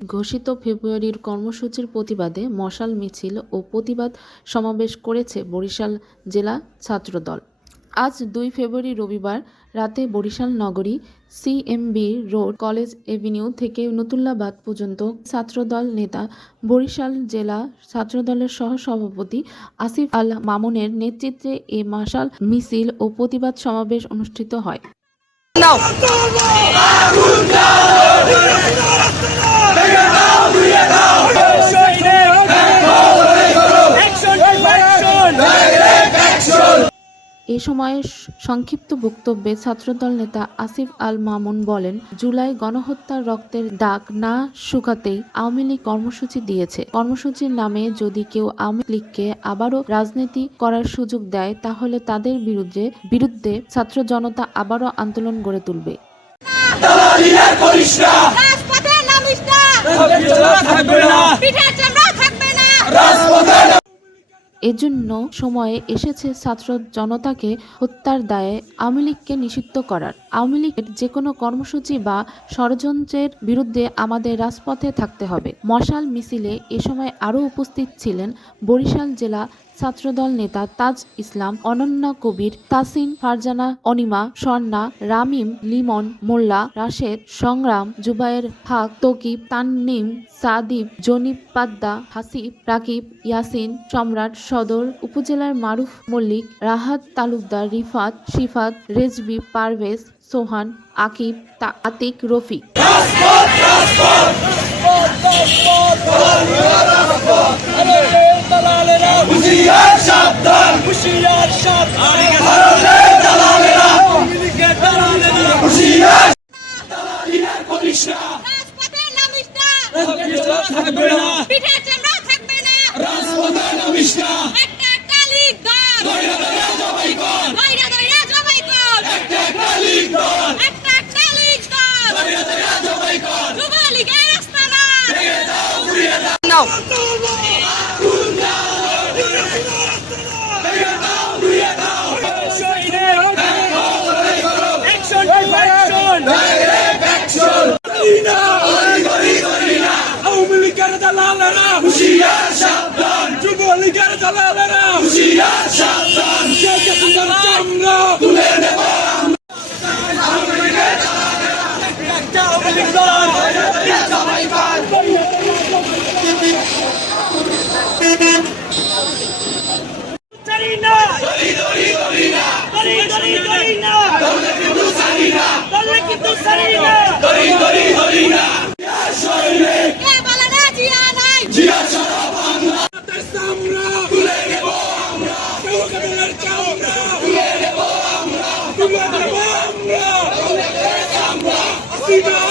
ঘোষিত ফেব্রুয়ারির কর্মসূচির প্রতিবাদে মশাল মিছিল ও প্রতিবাদ সমাবেশ করেছে বরিশাল জেলা ছাত্রদল। আজ দুই ফেব্রুয়ারি রবিবার রাতে বরিশাল নগরী সিএমবি রোড কলেজ এভিনিউ থেকে নতুল্লাবাদ পর্যন্ত ছাত্রদল নেতা বরিশাল জেলা ছাত্রদলের সহসভাপতি আসিফ আল মামুনের নেতৃত্বে এ মশাল মিছিল ও প্রতিবাদ সমাবেশ অনুষ্ঠিত হয়। এ সময় সংক্ষিপ্ত বক্তব্যে ছাত্রদল নেতা আসিফ আল মামুন বলেন জুলাই গণহত্যার রক্তের দাগ না শুকাতেই আওয়ামী লীগ কর্মসূচি দিয়েছে। কর্মসূচির নামে যদি কেউ আওয়ামী লীগকে আবারও রাজনীতি করার সুযোগ দেয় তাহলে তাদের বিরুদ্ধে বিরুদ্ধে ছাত্র জনতা আবারও আন্দোলন গড়ে তুলবে। রাজপথে নামিস না। এজন্য সময়ে এসেছে ছাত্র জনতাকে হত্যার দায়ে আওয়ামী লীগকে নিষিদ্ধ করার। আওয়ামী লীগের যে কোনো কর্মসূচি বা ষড়যন্ত্রের বিরুদ্ধে আমাদের রাজপথে থাকতে হবে। মশাল মিছিলে এ সময় আরও উপস্থিত ছিলেন বরিশাল জেলা ছাত্রদল নেতা তাজ ইসলাম, অনন্যা কবির, তাসিন ফারজানা, অনিমা, স্বর্ণা, রামিম, লিমন, মোল্লা, রাশেদ, সংগ্রাম, জুবায়ের হাক, তকিব তান্নিম সাদিব, জনিব পাদ্দা, হাসিব, রাকিব, ইয়াসিন, সম্রাট, সদর, উপজেলার মারুফ, মল্লিক, রাহাত তালুকদার, রিফাত, শিফাত, রেজবি, পারভেজ, সোহান, আকিব আতিক, রফিক হুশিয়ার সাবধান হুশিয়ার সাবধান হুশিয়ার দালালিয়ার করিস না রাজপথে নামিস না থাকবে না পিঠের চামড়া থাকবে না রাজপথে নামিস না একটা লিগ দল দয়া দয়া জবাই কর দইরা দইরা জবাই কর একটা লিগ দল একটা লিগ দল দয়া দয়া জবাই কর যুবলীগের রাস্তা না নাও হুশিয়ার সাবধান। যুবলীগের দালালেরা। হুশিয়ার সাবধান। শেখ হাসিনার চামড়া। তুলে নেব কে বলে না জিয়া নাই জিয়া সারা বাংলাদেশ আমরা তুলে নেব আমরা কেউ কেবলের চামড়া তুলে নেব আমরা